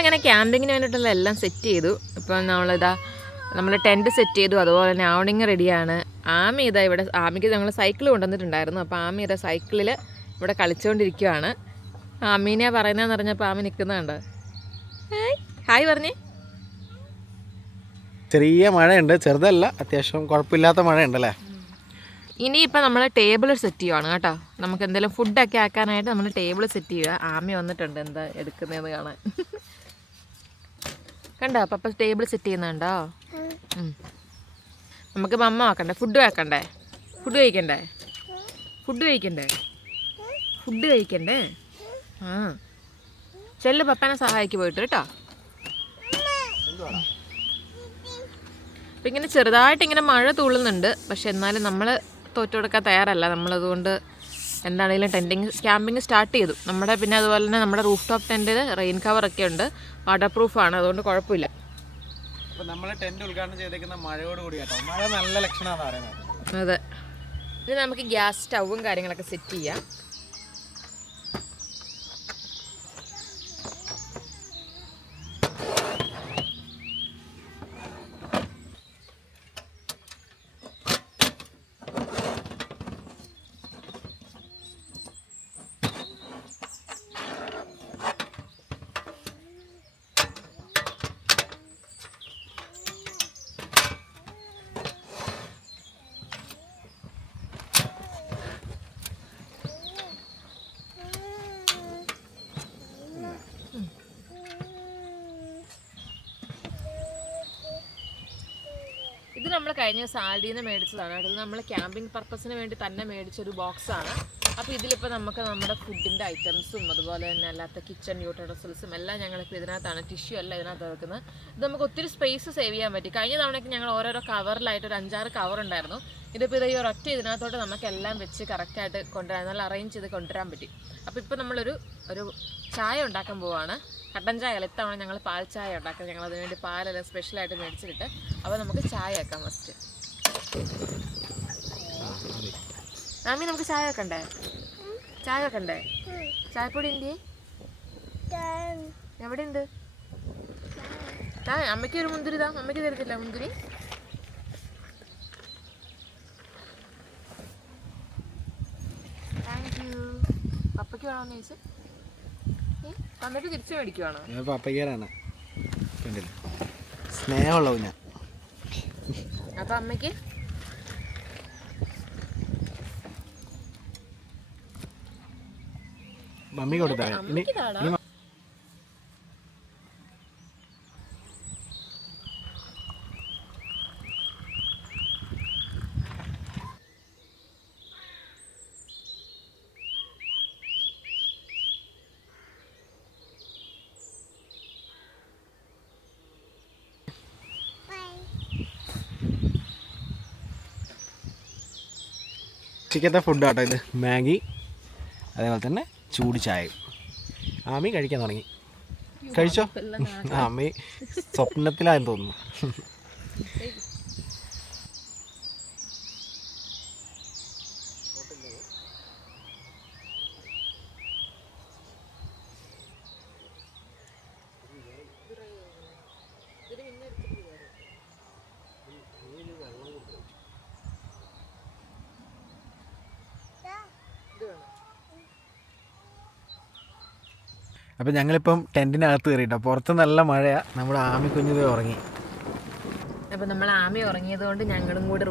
നമ്മളങ്ങനെ ക്യാമ്പിങ്ങിന് വേണ്ടിയിട്ടുള്ള എല്ലാം സെറ്റ് ചെയ്തു. ഇപ്പം നമ്മൾ ടെൻറ്റ് സെറ്റ് ചെയ്തു. അതുപോലെ തന്നെ ഔണിങ് റെഡിയാണ്. ആമി ഇവിടെ ആമിക്ക് ഞങ്ങൾ സൈക്കിൾ കൊണ്ടുവന്നിട്ടുണ്ടായിരുന്നു. അപ്പോൾ ആമി സൈക്കിളിൽ ഇവിടെ കളിച്ചുകൊണ്ടിരിക്കുകയാണ്. ആമീനെ പറയുന്നതെന്ന് പറഞ്ഞപ്പോൾ ആമി നിൽക്കുന്നുണ്ട്. ഹായ് പറഞ്ഞേ. ചെറിയ മഴയുണ്ട്, ചെറുതല്ല, അത്യാവശ്യം കുഴപ്പമില്ലാത്ത മഴയുണ്ടല്ലേ. ഇനിയിപ്പോൾ നമ്മൾ ടേബിൾ സെറ്റ് ചെയ്യുവാണ് കേട്ടോ. നമുക്ക് എന്തെങ്കിലും ഫുഡൊക്കെ ആക്കാനായിട്ട് നമ്മൾ ടേബിൾ സെറ്റ് ചെയ്യുക. ആമി വന്നിട്ടുണ്ട് എന്താ എടുക്കുന്നതെന്ന് കാണാൻ. കണ്ടോ പപ്പ ടേബിൾ സെറ്റ് ചെയ്യുന്നുണ്ടോ? നമുക്ക് മമ്മ ആക്കണ്ടേ? ഫുഡ് വെക്കണ്ടേ? ഫുഡ് കഴിക്കണ്ടേ? ആ ചെല്ല് പപ്പനെ സഹായിക്ക് പോയിട്ട് കേട്ടോ. അപ്പം ഇങ്ങനെ ചെറുതായിട്ട് ഇങ്ങനെ മഴ തുള്ളുന്നുണ്ട്. പക്ഷെ എന്നാലും നമ്മൾ തോറ്റു കൊടുക്കാൻ തയ്യാറല്ല. നമ്മളതുകൊണ്ട് എന്താണെങ്കിലും ക്യാമ്പിങ് സ്റ്റാർട്ട് ചെയ്തു. പിന്നെ അതുപോലെ തന്നെ നമ്മുടെ റൂഫ് ടോപ്പ് ടെൻറ്റിൽ റെയിൻ കവറൊക്കെ ഉണ്ട്, വാട്ടർ പ്രൂഫാണ്, അതുകൊണ്ട് കുഴപ്പമില്ല. അപ്പോൾ നമ്മൾ ടെൻറ്റ് ഉദ്ഘാടനം ചെയ്തേക്കുന്ന മഴയോട് കൂടി കേട്ടോ. മഴ നല്ല ലക്ഷണമാണ് പറയുന്നത്. അതെ. ഇത് നമുക്ക് ഗ്യാസ് സ്റ്റൗവും കാര്യങ്ങളൊക്കെ സെറ്റ് ചെയ്യാം. ഇത് നമ്മൾ കഴിഞ്ഞ ദിവസം ആൽഡിയിൽ നിന്ന് മേടിച്ചതാണ്. ഇത് നമ്മൾ ക്യാമ്പിംഗ് പർപ്പസിന് വേണ്ടി തന്നെ മേടിച്ചൊരു ബോക്സാണ്. അപ്പോൾ ഇതിലിപ്പോൾ നമുക്ക് നമ്മുടെ ഫുഡിൻ്റെ ഐറ്റംസും അതുപോലെ തന്നെ അല്ലാത്ത കിച്ചൺ യൂട്ടൻസിൽസും എല്ലാം ഞങ്ങളിപ്പോൾ ഇതിനകത്താണ്, ടിഷ്യൂ എല്ലാം ഇതിനകത്ത് വെക്കുന്നത്. ഇത് നമുക്ക് ഒത്തിരി സ്പേസ് സേവ് ചെയ്യാൻ പറ്റി. കഴിഞ്ഞ തവണയ്ക്ക് ഞങ്ങൾ ഓരോരോ കവറിലായിട്ട് ഒരു 5-6 കവർ ഉണ്ടായിരുന്നു. ഇതിപ്പോൾ ഈ ഒരൊറ്റ ഇതിനകത്തോട്ട് നമുക്കെല്ലാം വെച്ച് കറക്റ്റായിട്ട് കൊണ്ടുവരാൻ, നല്ല അറേഞ്ച് ചെയ്ത് കൊണ്ടുവരാൻ പറ്റി. അപ്പോൾ ഇപ്പോൾ നമ്മളൊരു ചായ ഉണ്ടാക്കാൻ പോവുകയാണ്. കട്ടൻ ചായ അല്ല, ഇത്തവണ ഞങ്ങൾ പാൽ ചായ ഉണ്ടാക്കാം. ഞങ്ങൾ അതിനുവേണ്ടി പാലെല്ലാം സ്പെഷ്യലായിട്ട് മേടിച്ചിട്ട് അപ്പോൾ നമുക്ക് ചായ വെക്കാം ഫസ്റ്റ്. ആമി നമുക്ക് ചായ വെക്കണ്ടേ? ചായപ്പൊടി എന്തിയേ? എവിടെ ഉണ്ട്? അമ്മയ്ക്ക് ഒരു മുന്തിരി താ. അമ്മയ്ക്ക് തരത്തില്ല മുന്തിരി? Thank you. പപ്പയ്ക്ക് വേണമെന്ന് ചോദിച്ചു തന്നിട്ട് തിരിച്ചു മേടിക്കുവാണോ? പപ്പയ്ക്കാരാണ് സ്നേഹമുള്ള ഞാൻ. അപ്പൊ അമ്മയ്ക്ക് മമ്മി കൊടുത്താ. ഉച്ചക്കത്തെ ഫുഡ് ആട്ടോ ഇത്. മാഗി, അതേപോലെ തന്നെ ചൂട് ചായ. ആമി കഴിക്കാൻ തുടങ്ങി. കഴിച്ചോ? ആമി സ്വപ്നത്തിലായെന്ന് തോന്നുന്നു. അപ്പം ഞങ്ങളിപ്പം ടെൻറ്റിനകത്ത് കയറിയിട്ടോ. പുറത്ത് നല്ല മഴയാണ്. നമ്മുടെ ആമി കുഞ്ഞിത് ഉറങ്ങി. അപ്പം നമ്മൾ ആമി ഉറങ്ങിയത് കൊണ്ട് ഞങ്ങളും കൂടെ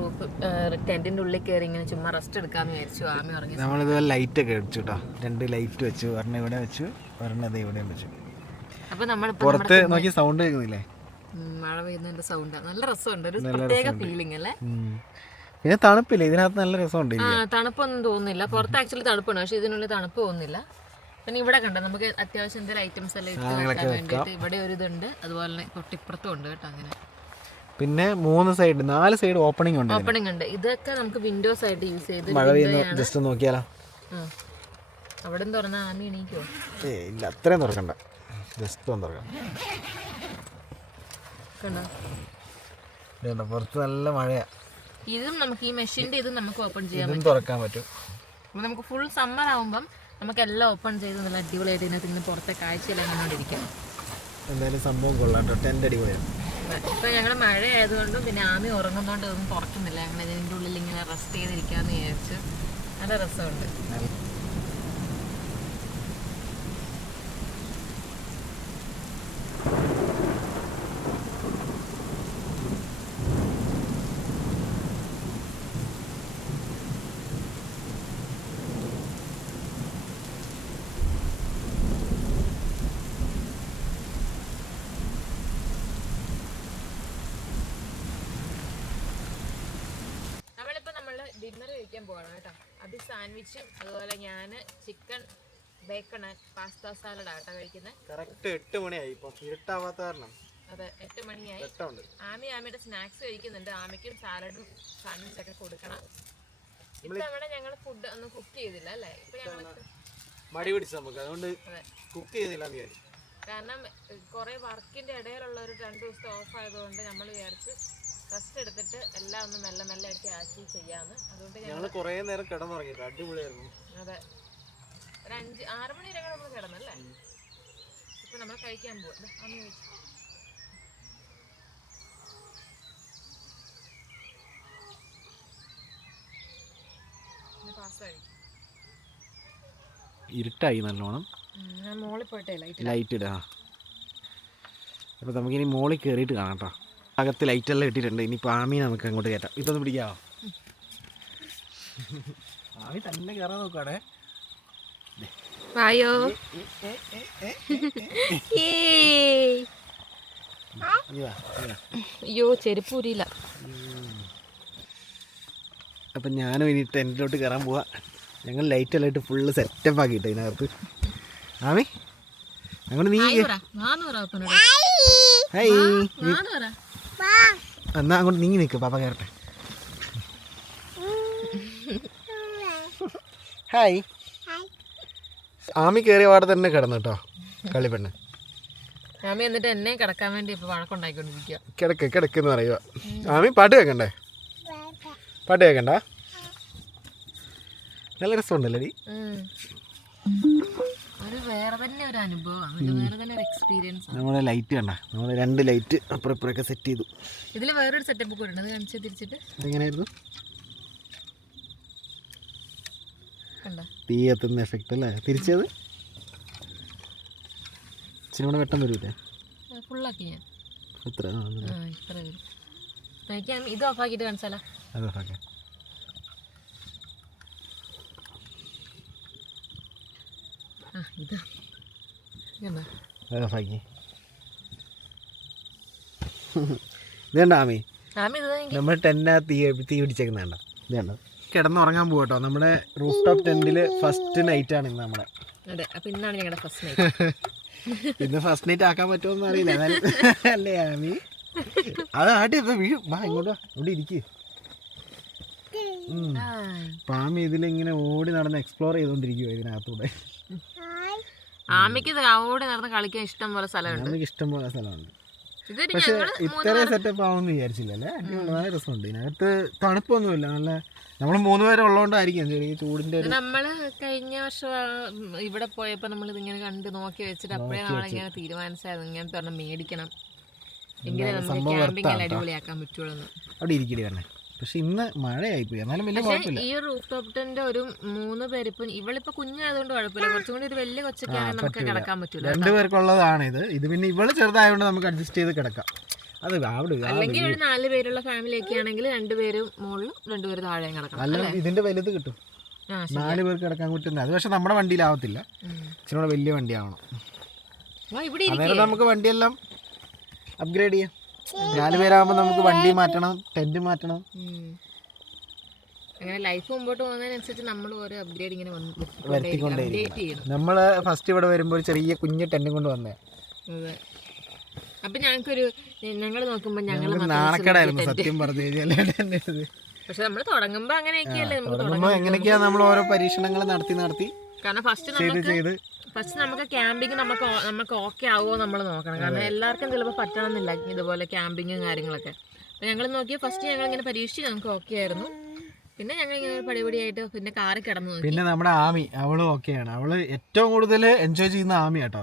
ടെൻറ്റിൻ്റെ ഉള്ളിൽ കയറി ഇങ്ങനെ ചുമ്മാ റെസ്റ്റ് എടുക്കാമെന്ന് വിചാരിച്ചു. ആമി ഉറങ്ങി. നമ്മളിതുപോലെ ലൈറ്റൊക്കെ വെച്ചു കേട്ടോ. 2 ലൈറ്റ് വെച്ചു. ഒരെണ്ണം ഇവിടെ വെച്ചു, ഒരെണ്ണം ഇവിടെയും വെച്ചു. അപ്പം നമ്മൾ പുറത്ത് നോക്കി സൗണ്ട് കേൾക്കുന്നില്ലേ? മഴ പെയ്യുന്നതിൻ്റെ സൗണ്ട് നല്ല രസമുണ്ട്. ഒരു പ്രത്യേക ഫീലിംഗ് അല്ലേ? പിന്നെ തണുപ്പില്ല ഇതിനകത്ത്. നല്ല രസമുണ്ട്. തണുപ്പൊന്നും തോന്നുന്നില്ല. പുറത്ത് ആക്ച്വലി തണുപ്പാണ്, പക്ഷെ ഇതിനുള്ളിൽ തണുപ്പ് തോന്നുന്നില്ല. പിന്നെ ഇവിടെ കണ്ടോ നമുക്ക് അത്യാവശ്യം എന്തെങ്കിലും ഐറ്റംസ് എല്ലാം ഇട്ട് വെക്കാൻ വേണ്ടിയിട്ട് ഇവിടെ ഒരു ഇതുണ്ട്. അതുപോലെ തന്നെ തൊട്ടിപ്പുറത്തും ഉണ്ട് കേട്ടോ. അങ്ങനെ പിന്നെ 4 സൈഡ് ഓപ്പണിംഗ് ഉണ്ട്. ഇതൊക്കെ നമുക്ക് വിൻഡോസ് ആയിട്ട് യൂസ് ചെയ്ത് മഴ ജസ്റ്റ് നോക്കിയാലോ. അവിടെ തുറന്ന ആമി എണീക്കോ? ഇല്ല, അത്രയും തുറക്കണ്ട. ജസ്റ്റ് ഒന്ന് തുറക്കാം. കണ്ടോ പുറത്ത് നല്ല മഴയാ. ഇതും നമുക്ക് ഈ മെഷീൻ്റെ ഇതും നമുക്ക് ഓപ്പൺ ചെയ്യാൻ പറ്റും, തുറക്കാൻ പറ്റും. അപ്പോൾ നമുക്ക് ഫുൾ സമ്മർ ആകുമ്പം നമുക്ക് എല്ലാം ഓപ്പൺ ചെയ്ത് നല്ല അടിപൊളിയായിട്ട് ഇതിനകത്ത് ഇങ്ങനെ പുറത്തെ കാഴ്ചയെല്ലാം കണ്ടുകൊണ്ടിരിക്കാം. എന്തായാലും സംഭവം കൊള്ളാം കേട്ടോ. ടെൻ്റ് അടിപൊളിയാണ്. ഇപ്പൊ ഞങ്ങൾ മഴ ആയതുകൊണ്ടും പിന്നെ ആമി ഉറങ്ങുന്നതുകൊണ്ട് ഒന്നും തുറക്കുന്നില്ല. ഞങ്ങൾ ഇതിൻ്റെ ഉള്ളിൽ ഇങ്ങനെ റെസ്റ്റ് ചെയ്തിരിക്കാന്ന് വിചാരിച്ചു. നല്ല രസമുണ്ട്. ഡിന്നർ കഴിക്കാൻ പോകണം കേട്ടോ. അത് സാൻഡ്വിച്ചും അതുപോലെ ഞാൻ ചിക്കൻ ബേക്കൺ പാസ്ത സാലഡ് ആട്ടോ കഴിക്കുന്നത്. കറക്റ്റ് 8 മണിയായി. ഇപ്പം ഇരുട്ടാവാത്ത കാരണം. അതെ 8 മണിയായി. ആമിയുടെ സ്നാക്സ് കഴിക്കുന്നുണ്ട്. ആമിക്കും സാലഡും സാൻഡ്വിച്ചൊക്കെ കൊടുക്കണം. ഇത്തവണ ഞങ്ങൾ ഫുഡ് ഒന്നും കുക്ക് ചെയ്തില്ല അല്ലേ? ഇപ്പൊ ഞങ്ങൾ മടി പിടിച്ച് നമുക്ക് അതുകൊണ്ട് കുക്ക് ചെയ്തില്ല. കാരണം കുറെ വർക്കിന്റെ ഇടയിലുള്ള ഒരു 2 ദിവസത്തെ ഓഫ് ആയതുകൊണ്ട് നമ്മൾ വിചാരിച്ച് റെസ്റ്റ് എടുത്തിട്ട് എല്ലാം ഒന്ന് മെല്ലെ മെല്ലെ ഒക്കെ ആക്കി ചെയ്യാന്ന്. അതുകൊണ്ട് ഞങ്ങൾ കുറേ നേരം കിടന്നുറങ്ങി. അടിപൊളിയായിരുന്നു. അതെ ഒരു 5-6 മണി വരെ നമ്മൾ കിടന്നല്ലേ. ഇപ്പൊ നമ്മൾ കഴിക്കാൻ പോകും. ഇരുട്ടായി നല്ലോണം. മോളിൽ പോയിട്ടേ ലൈറ്റ് ഇടാ. അപ്പോൾ നമുക്കിനി മോളിൽ കയറിയിട്ട് കാണാം കേട്ടോ. അകത്ത് ലൈറ്റെല്ലാം ഇട്ടിട്ടുണ്ട്. ഇനി ആമി നമുക്ക് അങ്ങോട്ട് കയറ്റാം. ഇപ്പം ഒന്ന് പിടിക്കാമോ? ആമി തന്നെ കയറാൻ നോക്കാടെ. വായോ അയ്യോ ചെരുപ്പൂരിയില്ല. അപ്പം ഞാനും ഇനി ടെൻറ്റിലോട്ട് കയറാൻ പോവാ. ഞങ്ങൾ ലൈറ്റെല്ലാം ഇട്ട് ഫുള്ള് സെറ്റപ്പ് ആക്കിയിട്ട് ഇതിനകത്ത്. ആമി അങ്ങോട്ട് നീ എന്നാ അങ്ങോട്ട് നീങ്ങി നിൽക്ക്. പാപ്പ കയറട്ടെ. ഹായ്. ആമി കയറിയ പാടെ തന്നെ കിടന്നു കേട്ടോ കളിപ്പെണ്ണ്. ആമി എന്നിട്ട് എന്നെ കിടക്കാൻ വേണ്ടി ഇപ്പൊ വഴക്കുണ്ടായിക്കൊണ്ടിരിക്കുക. കിടക്കെന്ന് പറയുക. ആമി പാട്ട് കേൾക്കണ്ടേ? പാട്ട് കേൾക്കണ്ട? നല്ല രസമുണ്ടല്ലേ നീ? വേറെ തന്നെ ഒരു അനുഭവമാണ്. വേറെ തന്നെ ഒരു എക്സ്പീരിയൻസ്. നമ്മുടെ ലൈറ്റ് കണ്ട, നമ്മൾ 2 ലൈറ്റ് അപ്പുറം ഇപ്പുറമൊക്കെ സെറ്റ് ചെയ്തു. ഇതിൽ വേറൊരു സെറ്റപ്പ് കൂടെ ഉണ്ട്. അത് കാണിച്ച് തിരിച്ചിട്ട് എങ്ങനെയായിരുന്നു? തീ എത്തുന്ന എഫക്റ്റ് അല്ലേ? തിരിച്ചത് ഇച്ചിരി കൂടെ വെട്ടം വരൂലേ? ഫുള്ളാക്കി ഞാൻ എത്ര ഇത് ഓഫാക്കിയിട്ട് കാണിച്ചാലോ? അത് ഓഫാക്കി. ഇതുണ്ട ആമി, നമ്മൾ ടെന്റിനകത്ത് തീ പിടിച്ചേക്കുന്നുണ്ടോ? ഇതുണ്ടോ? കിടന്നുറങ്ങാൻ പോകട്ടോ. നമ്മുടെ റൂഫ് ടോപ്പ് ടെന്റിൽ ഫസ്റ്റ് നൈറ്റ് ആണ് ഇന്ന് നമ്മുടെ. ഇന്ന് ഫസ്റ്റ് നൈറ്റ് ആക്കാൻ പറ്റുമോന്ന് അറിയില്ല. അല്ലേ ആമി? അത് ആട്ടി ഇപ്പൊ വീഴും. വാ ഇങ്ങോട്ട്, ഇവിടെ ഇരിക്കുക. ആമി ഇതിലിങ്ങനെ ഓടി നടന്ന് എക്സ്പ്ലോർ ചെയ്തോണ്ടിരിക്കുവോ ഇതിനകത്തൂടെ. ആമിക്ക് ഓടി നടന്ന് കളിക്കാൻ ഇഷ്ടം പോലെ സ്ഥലമുണ്ട്. ആമിക്ക് ഇഷ്ടം പോലെ സ്ഥലമുണ്ട്. പക്ഷെ ഇത്രയും സെറ്റപ്പ് ആവുമെന്ന് വിചാരിച്ചില്ലല്ലേ. നല്ല രസമുണ്ട്. ഇതിനകത്ത് തണുപ്പൊന്നുമില്ല. നല്ല നമ്മൾ 3 പേര് ഉള്ളതുകൊണ്ടായിരിക്കും ചെറിയ ചൂടിന്റെ. നമ്മള് കഴിഞ്ഞ വർഷം ഇവിടെ പോയപ്പോ നമ്മൾ ഇതിങ്ങനെ കണ്ട് നോക്കി വെച്ചിട്ട് അപ്പോഴേ നമ്മളിങ്ങനെ തീരുമാനിച്ചായിരുന്നു ഇങ്ങനത്തെ ഒരെണ്ണം മേടിക്കണം, എങ്കിലേ നമുക്ക് ക്യാമ്പിംഗ് എല്ലാം അടിപൊളിയാക്കാൻ പറ്റുള്ളൂ. അവിടെ ഇരിക്കടി തന്നെ. പക്ഷെ ഇന്ന് മഴയായിപ്പോയി. എന്നാലും വലിയ കുഴപ്പമില്ല. ഈ റൂഫ് ടോപ്പ് ടെന്റ് ഒരു 3 പേര്. ഇപ്പൊ ഇവളിപ്പോ കുഞ്ഞായതുകൊണ്ട് കുഴപ്പമില്ല. കുറച്ചും കൂടി ഒരു വലിയ കൊച്ചൊക്കെയാണ് നമുക്ക് കിടക്കാൻ പറ്റില്ല. 2 പേർക്കുള്ളതാണ് ഇത്. ഇത് പിന്നെ ഇവള് ചെറുതായതുകൊണ്ട് നമുക്ക് അഡ്ജസ്റ്റ് ചെയ്ത് കിടക്കാം. അത് അല്ലെങ്കിൽ ഒരു 4 പേരുള്ള ഫാമിലി ഒക്കെ ആണെങ്കിൽ 2 പേര് മുകളിലും 2 പേര് താഴെയും കിടക്കണം. അല്ല ഇതിന്റെ വലുത് കിട്ടും. 4 പേർക്ക് കിടക്കാൻ പറ്റുന്നത്. അത് പക്ഷെ നമ്മുടെ വണ്ടിയിലാവത്തില്ല. ഇച്ചിരി വലിയ വണ്ടി ആവണം. അന്നേരം നമുക്ക് വണ്ടിയെല്ലാം അപ്ഗ്രേഡ് ചെയ്യാം. 4 പേരാകുമ്പോൾ നമുക്ക് വണ്ടി മാറ്റണം, ടെന്റ് മാറ്റണം. അങ്ങനെ ലൈഫ് മുമ്പോട്ട് പോകുന്നതിനനുസരിച്ച് നമ്മൾ ഓരോ അപ്ഗ്രേഡ് ഇങ്ങനെ വരുത്തിക്കൊണ്ടേയിരിക്കും. നമ്മള് ഫസ്റ്റ് ഇവിടെ വരുമ്പോൾ ചെറിയ കുഞ്ഞ് ടെന്റും കൊണ്ട് വന്നേ. അപ്പൊ ഞങ്ങൾക്കൊരു ഞങ്ങൾ നോക്കുമ്പോ ഞങ്ങൾ നാണക്കേടായിരുന്നു സത്യം പറഞ്ഞു കഴിഞ്ഞാൽ. പക്ഷെ നമ്മൾ തുടങ്ങുമ്പോ അങ്ങനെയൊക്കെയല്ലേ എങ്ങനെയൊക്കെയാ നമ്മൾ ഓരോ പരീക്ഷണങ്ങൾ നടത്തി കാരണം ഫസ്റ്റ് നമുക്ക് ക്യാമ്പിങ് നമുക്ക് ഓക്കെ ആവുമോ നമ്മൾ നോക്കണം. കാരണം എല്ലാവർക്കും ചിലപ്പോൾ പറ്റണമെന്നില്ല ഇതുപോലെ ക്യാമ്പിങ്ങും കാര്യങ്ങളൊക്കെ. അപ്പോൾ ഞങ്ങൾ നോക്കിയാൽ ഫസ്റ്റ് ഞങ്ങൾ ഇങ്ങനെ പരീക്ഷിച്ച് നമുക്ക് ഓക്കെ ആയിരുന്നു. പിന്നെ ഞങ്ങൾ ഇങ്ങനെ പടിപടിയായിട്ട് പിന്നെ കാറി കിടന്നു നോക്കി. പിന്നെ നമ്മുടെ ആമി അവള് ഓക്കെയാണ്. അവള് ഏറ്റവും കൂടുതൽ എൻജോയ് ചെയ്യുന്ന ആമി കേട്ടോ.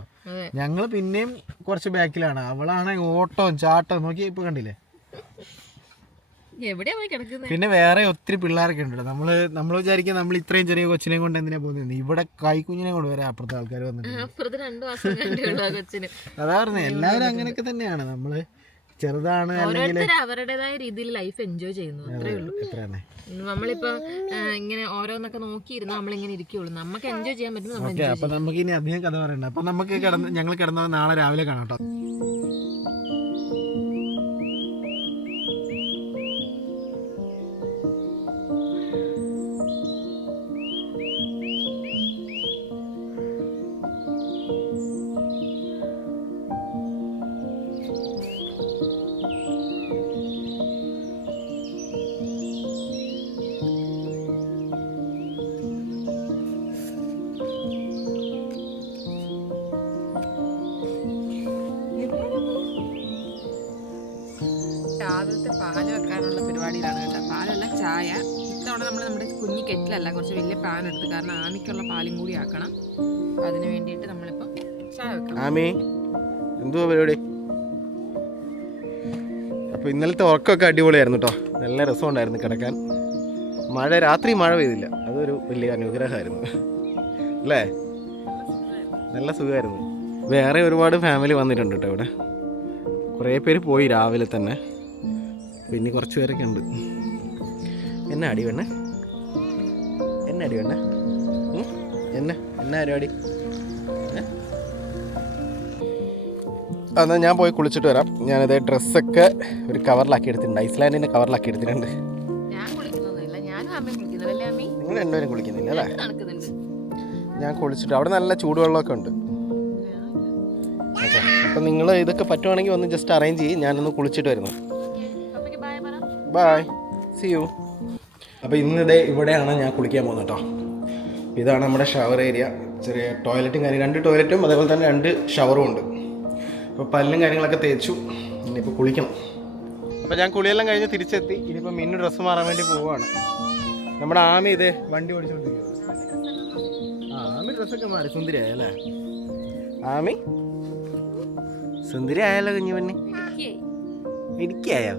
ഞങ്ങള് പിന്നെയും കുറച്ച് ബാക്കിലാണ്. അവളാണ് ഓട്ടവും ചാട്ടവും നോക്കി ഇപ്പൊ കണ്ടില്ലേ. എവിടെയാ പോയി കിടക്കുന്നത്? പിന്നെ വേറെ ഒത്തിരി പിള്ളേരൊക്കെ ഉണ്ട്. നമ്മൾ വിചാരിക്കുക നമ്മൾ ഇത്രയും ചെറിയ കൊച്ചിനെ കൊണ്ട് എന്തിനാ പോകുന്നത്. ഇവിടെ കൈക്കുഞ്ഞിനെ കൊണ്ട് വരെ അപ്പുറത്തെ ആൾക്കാർ വന്നിട്ടുണ്ട്. അതാ പറഞ്ഞത്, എല്ലാവരും അങ്ങനെയൊക്കെ തന്നെയാണ്. നമ്മള് ചെറുതാണ് അല്ലെങ്കിൽ അവരുടേതായ രീതിയിൽ ലൈഫ് എൻജോയ് ചെയ്യുന്നു, അത്രേ ഉള്ളൂ. നമ്മളിപ്പോ ഇങ്ങനെ ഓരോന്നൊക്കെ നോക്കിയിരുന്ന നമ്മളിങ്ങനെ ഇരിക്കുള്ളൂ. നമുക്ക് എൻജോയ് ചെയ്യാൻ പറ്റും. അപ്പൊ നമുക്ക് ഇനി അധികം കഥ പറയണ്ട. അപ്പൊ നമുക്ക് ഞങ്ങൾ കിടന്നത് നാളെ രാവിലെ കാണാം കേട്ടോ. രാവിലത്തെ പാല് വെക്കാനുള്ള പരിപാടിയിലാണ് കേട്ടോ. പാലല്ല, ചായ. ഇത്തവണ നമ്മൾ നമ്മുടെ കുഞ്ഞി കെറ്റിലല്ല, കുറച്ച് വലിയ പാൻ എടുത്ത്, കാരണം ആമിക്കുള്ള പാലും കൂടി ആക്കണം. അതിന് വേണ്ടിയിട്ട് നമ്മളിപ്പം ചായ വെക്കാം. ആമി എന്തുവാ പരിപാടി? അപ്പോൾ ഇന്നലത്തെ ഉറക്കമൊക്കെ അടിപൊളിയായിരുന്നു കേട്ടോ. നല്ല രസമുണ്ടായിരുന്നു കിടക്കാൻ. രാത്രി മഴ പെയ്തില്ല, അതൊരു വലിയ അനുഗ്രഹമായിരുന്നു അല്ലേ. നല്ല സുഖമായിരുന്നു. വേറെ ഒരുപാട് ഫാമിലി വന്നിട്ടുണ്ട് കേട്ടോ ഇവിടെ. കുറേ പേര് പോയി രാവിലെ തന്നെ. പിന്നെ കുറച്ച് പേരൊക്കെ ഉണ്ട്. എന്നാ അടി വേണേ? എന്നാ അടി വേണേ? എന്നാ പരിപാടി? എന്നാൽ ഞാൻ പോയി കുളിച്ചിട്ട് വരാം. ഞാനത് ഡ്രസ്സൊക്കെ ഒരു കവറിലാക്കി എടുത്തിട്ടുണ്ട്. ഐസ്ലാൻഡിൻ്റെ കവറിലാക്കി എടുത്തിട്ടുണ്ട്. നിങ്ങൾ രണ്ടുപേരും കുളിക്കുന്നില്ല അല്ലേ? ഞാൻ കുളിച്ചിട്ട് അവിടെ നല്ല ചൂടുവെള്ളമൊക്കെ ഉണ്ട്. ഓക്കെ, അപ്പം നിങ്ങൾ ഇതൊക്കെ പറ്റുവാണെങ്കിൽ ഒന്ന് ജസ്റ്റ് അറേഞ്ച് ചെയ്യും. ഞാനൊന്ന് കുളിച്ചിട്ട് വരുന്നു. Bye, see you. അപ്പോൾ ഇന്നിതേ ഇവിടെയാണ് ഞാൻ കുളിക്കാൻ പോകുന്നത് കേട്ടോ. ഇതാണ് നമ്മുടെ ഷവർ ഏരിയ. ചെറിയ ടോയ്ലറ്റും കാര്യം, 2 ടോയ്ലറ്റും അതേപോലെ തന്നെ 2 ഷവറും ഉണ്ട്. അപ്പോൾ പല്ലും കാര്യങ്ങളൊക്കെ തേച്ചു. ഇനിയിപ്പോൾ കുളിക്കണം. അപ്പോൾ ഞാൻ കുളിയെല്ലാം കഴിഞ്ഞ് തിരിച്ചെത്തി. ഇനിയിപ്പോൾ മിന്നു ഡ്രസ്സ് മാറാൻ വേണ്ടി പോവുകയാണ്. നമ്മുടെ ആമി ഇതേ വണ്ടി ഓടിച്ചുകൊണ്ടിരിക്കുന്നത്. ആമി ഡ്രസ്സൊക്കെ മാറി സുന്ദരിയായല്ലേ? ആമി സുന്ദരി ആയാലോ കുഞ്ഞു പെണ്ണെ? ഇരിക്കായോ?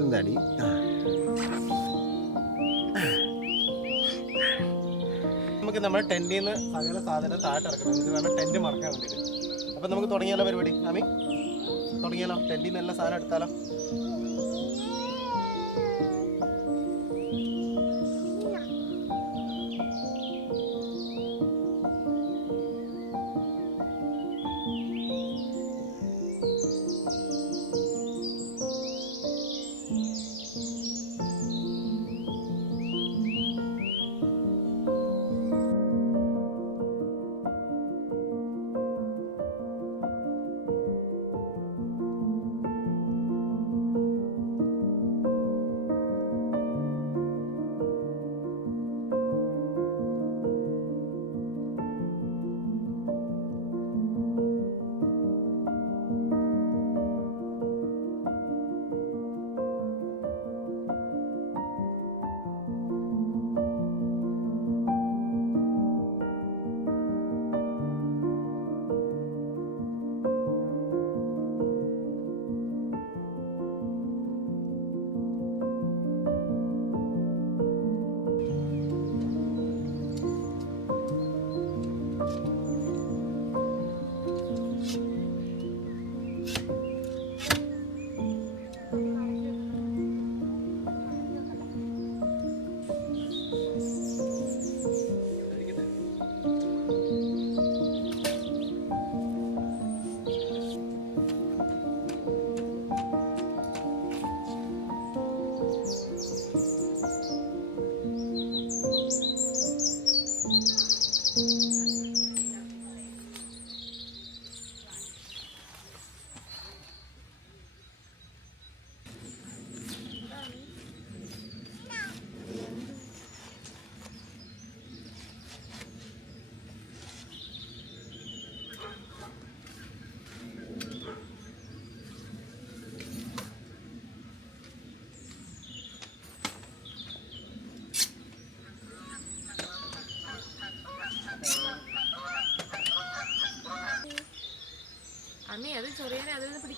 എന്താടി? നമുക്ക് നമ്മുടെ ടെന്റിൽ നിന്ന് സകല സാധനം താഴെ ഇറക്കണം. നമുക്ക് വേണം ടെന്റ് മറക്കാൻ വേണ്ടിയിട്ട്. അപ്പം നമുക്ക് തുടങ്ങിയാലോ പരിപാടി? ആമി തുടങ്ങിയാലോ? ടെന്റിൽ നിന്ന് എല്ലാ സാധനം എടുത്താലോ?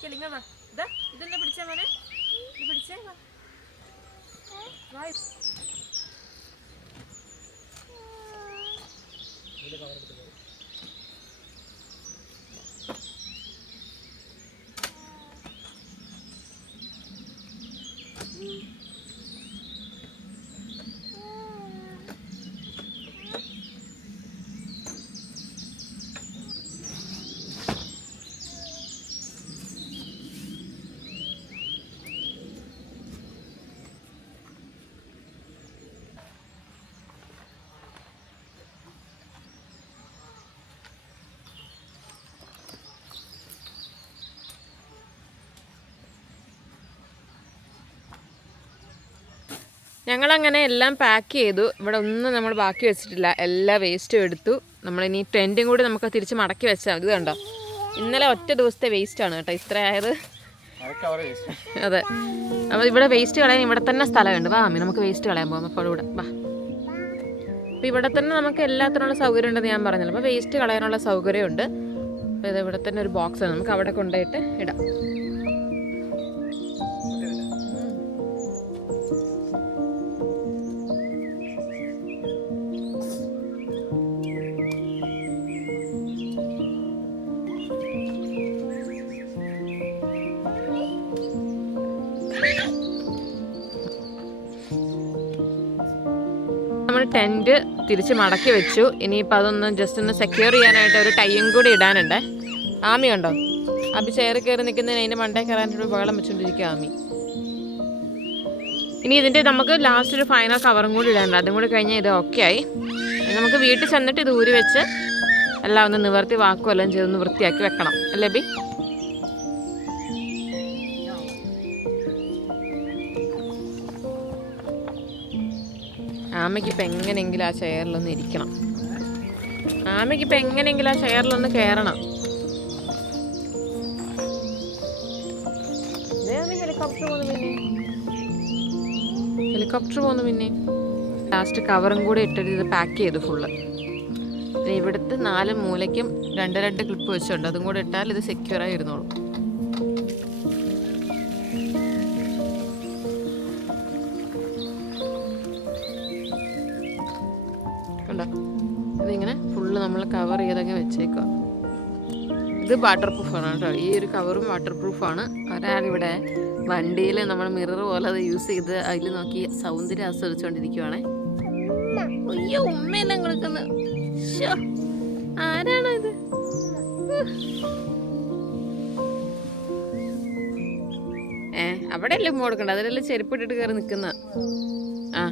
പിടിക്കല്ല, ഇങ്ങനെ വാ. ഇതാ ഇതെന്നെ പിടിച്ചാ മോനെ, ഇത് പിടിച്ചേ വാ. വാ. ഞങ്ങളങ്ങനെ എല്ലാം പാക്ക് ചെയ്തു. ഇവിടെ ഒന്നും നമ്മൾ ബാക്കി വെച്ചിട്ടില്ല, എല്ലാ വേസ്റ്റും എടുത്തു. നമ്മളിനി ടെൻറ്റും കൂടി നമുക്ക് തിരിച്ച് മടക്കി വെച്ചാൽ ഇത് കണ്ടോ, ഇന്നലെ ഒറ്റ ദിവസത്തെ വേസ്റ്റാണ് കേട്ടോ ഇത്രയായത്. അതെ, അപ്പോൾ ഇവിടെ വേസ്റ്റ് കളയാൻ ഇവിടെ തന്നെ സ്ഥലമുണ്ട്. വാ അമ്മി, നമുക്ക് വേസ്റ്റ് കളയാൻ പോകാം. അപ്പോൾ ഇവിടെ വാ. അപ്പോൾ ഇവിടെ തന്നെ നമുക്ക് എല്ലാത്തിനുള്ള സൗകര്യം ഉണ്ടെന്ന് ഞാൻ പറഞ്ഞല്ലോ. അപ്പോൾ വേസ്റ്റ് കളയാനുള്ള സൗകര്യമുണ്ട്. അപ്പോൾ ഇത് ഇവിടെ തന്നെ ഒരു ബോക്സാണ്, നമുക്ക് അവിടെ കൊണ്ടുപോയിട്ട് ഇടാം. നമ്മൾ ടെൻറ്റ് തിരിച്ച് മടക്കി വെച്ചു. ഇനിയിപ്പോൾ അതൊന്ന് ജസ്റ്റ് ഒന്ന് സെക്യൂർ ചെയ്യാനായിട്ട് ഒരു ടൈയും കൂടി ഇടാനുണ്ട്. ആമി ഉണ്ടോ? ആമി ചെയർ കയറി നിൽക്കുന്നതിന് അതിൻ്റെ മണ്ടേ കയറാനൊരു ബഹളം വെച്ചുകൊണ്ടിരിക്കുക ആമി. ഇനി ഇതിൻ്റെ നമുക്ക് ലാസ്റ്റ് ഒരു ഫൈനൽ കവറും കൂടി ഇടാനുണ്ട്. അതും കൂടി കഴിഞ്ഞാൽ ഇത് ഓക്കെ ആയി. നമുക്ക് വീട്ടിൽ ചെന്നിട്ട് ഇത് ഊരി വെച്ച് എല്ലാം ഒന്ന് നിവർത്തി വാക്കുമെല്ലാം ചെയ്തൊന്ന് വൃത്തിയാക്കി വെക്കണം അല്ലേ ബി? ആമയ്ക്കിപ്പോൾ എങ്ങനെയെങ്കിലും ആ ചെയറിലൊന്ന് ഇരിക്കണം. ആമയ്ക്കിപ്പോൾ എങ്ങനെയെങ്കിലും ആ ചെയറിലൊന്ന് കയറണം. ഹെലികോപ്റ്റർ പോകുന്നു പിന്നെ. ലാസ്റ്റ് കവറും കൂടി ഇട്ടിട്ട് ഇത് പാക്ക് ചെയ്തു ഫുള്ള്. ഇവിടുത്തെ 4 മൂലയ്ക്കും 2 ക്ലിപ്പ് വെച്ചുണ്ട്. അതും കൂടെ ഇട്ടാൽ ഇത് സെക്യൂറായി ഇരുന്നോളും. കണ്ടോ, ഇതിങ്ങനെ ഫുള്ള് നമ്മൾ കവർ ചെയ്തൊക്കെ വെച്ചേക്കുക. ഇത് വാട്ടർ പ്രൂഫാണ് കേട്ടോ. ഈ ഒരു കവറും വാട്ടർ പ്രൂഫാണ്. ഒരാളിവിടെ വണ്ടിയിൽ നമ്മൾ മിറർ പോലെ അത് യൂസ് ചെയ്ത് അതിൽ നോക്കി സൗന്ദര്യം ആസ്വദിച്ചുകൊണ്ടിരിക്കുവാണേ. അയ്യോ ഉമ്മയെല്ലാം കൊടുക്കുന്നത്. ആരാണോ ഇത്? അവിടെ അല്ലേ ഉമ്മ കൊടുക്കണ്ട, അതിലെല്ലാം ചെരുപ്പിട്ടിട്ട് കയറി നിൽക്കുന്ന. ആ